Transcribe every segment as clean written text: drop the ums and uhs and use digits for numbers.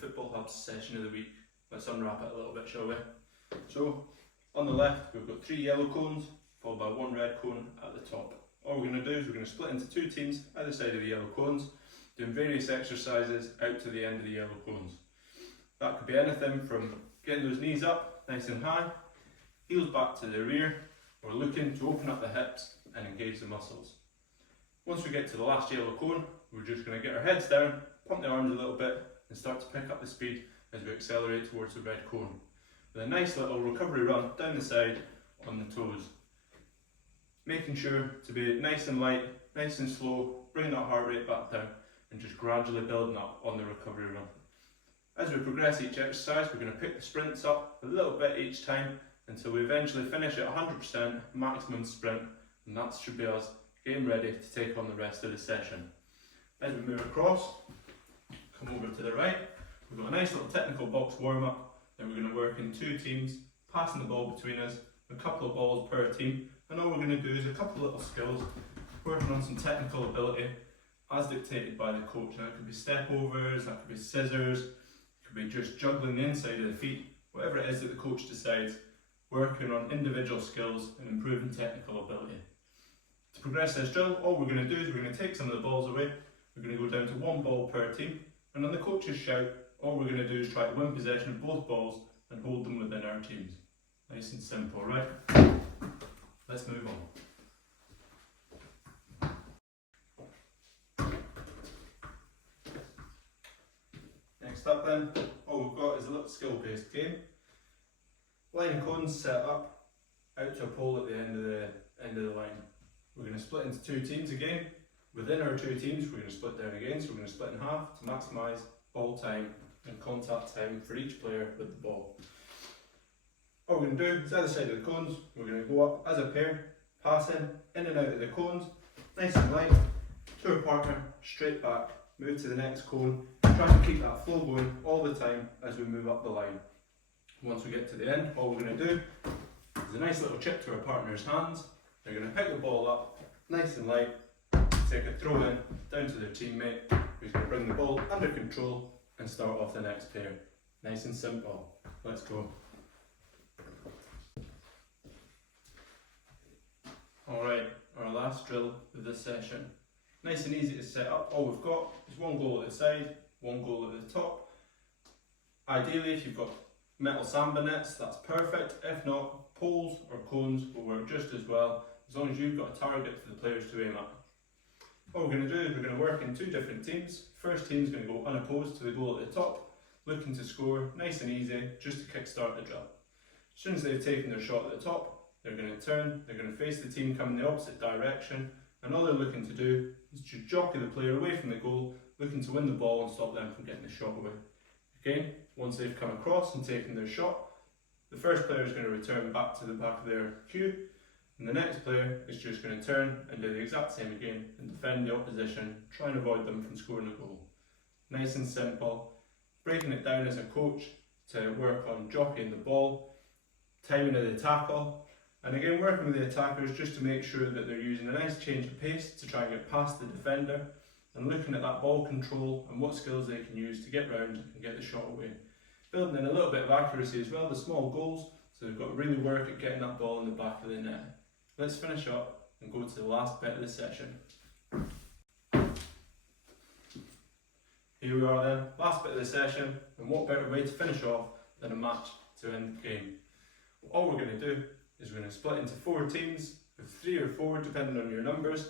Football Hub's session of the week. Let's unwrap it a little bit, shall we? So, on the left we've got 3 yellow cones, followed by 1 red cone at the top. All we're going to do is we're going to split into 2 teams either side of the yellow cones, doing various exercises out to the end of the yellow cones. That could be anything from getting those knees up nice and high, heels back to the rear, or looking to open up the hips and engage the muscles. Once we get to the last yellow cone, we're just going to get our heads down, pump the arms a little bit and start to pick up the speed as we accelerate towards the red cone. With a nice little recovery run down the side on the toes. Making sure to be nice and light, nice and slow, bring that heart rate back down and just gradually building up on the recovery run. As we progress each exercise, we're going to pick the sprints up a little bit each time until we eventually finish at 100% maximum sprint, and that should be us getting ready to take on the rest of the session. As we move across, come over to the right, we've got a nice little technical box warm up, then we're going to work in 2 teams, passing the ball between us, a couple of balls per team, and all we're going to do is a couple of little skills, working on some technical ability as dictated by the coach. Now it could be step overs, that could be scissors, it could be just juggling the inside of the feet, whatever it is that the coach decides, working on individual skills and improving technical ability. To progress this drill, all we're going to do is we're going to take some of the balls away, we're going to go down to 1 ball per team, and on the coach's shout, all we're going to do is try to win possession of both balls and hold them within our teams. Nice and simple, right? Let's move on. Next up then, all we've got is a little skill-based game. Line cones set up out to a pole at the end of the line. We're going to split into 2 teams again. Within our 2 teams, we're going to split down again, so we're going to split in half to maximise ball time and contact time for each player with the ball. What we're going to do is either side of the cones, we're going to go up as a pair, passing in and out of the cones, nice and light, to our partner, straight back, move to the next cone, trying to keep that flow going all the time as we move up the line. Once we get to the end, all we're going to do is a nice little chip to our partner's hands. They're going to pick the ball up, nice and light, take a throw in, down to their teammate, who's going to bring the ball under control and start off the next pair. Nice and simple. Let's go. Alright, our last drill of this session. Nice and easy to set up. All we've got is 1 goal at the side, 1 goal at the top. Ideally, if you've got metal samba nets, that's perfect. If not, poles or cones will work just as well, as long as you've got a target for the players to aim at. What we're going to do is we're going to work in 2 different teams. First team is going to go unopposed to the goal at the top, looking to score nice and easy, just to kickstart the drill. As soon as they've taken their shot at the top, they're going to turn, they're going to face the team coming the opposite direction, and all they're looking to do is to jockey the player away from the goal, looking to win the ball and stop them from getting the shot away. Again, once they've come across and taken their shot, the first player is going to return back to the back of their cue, and the next player is just going to turn and do the exact same again and defend the opposition, try and avoid them from scoring a goal. Nice and simple. Breaking it down as a coach to work on jockeying the ball, timing of the tackle, and again working with the attackers just to make sure that they're using a nice change of pace to try and get past the defender, and looking at that ball control and what skills they can use to get round and get the shot away. Building in a little bit of accuracy as well, the small goals, so they've got to really work at getting that ball in the back of the net. Let's finish up and go to the last bit of the session. Here we are then, last bit of the session, and what better way to finish off than a match to end the game. All we're going to do is we're going to split into 4 teams, with 3 or 4 depending on your numbers,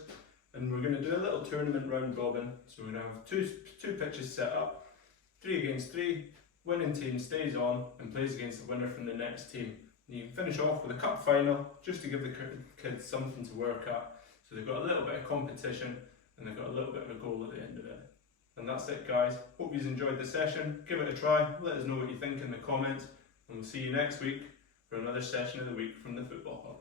and we're going to do a little tournament round robin. So we're going to have two pitches set up, 3 against 3, winning team stays on and plays against the winner from the next team. And you can finish off with a cup final, just to give the kids something to work at, so they've got a little bit of competition and they've got a little bit of a goal at the end of it. And that's it guys, hope you've enjoyed the session, give it a try, let us know what you think in the comments, and we'll see you next week for another session of the week from the Football Hub.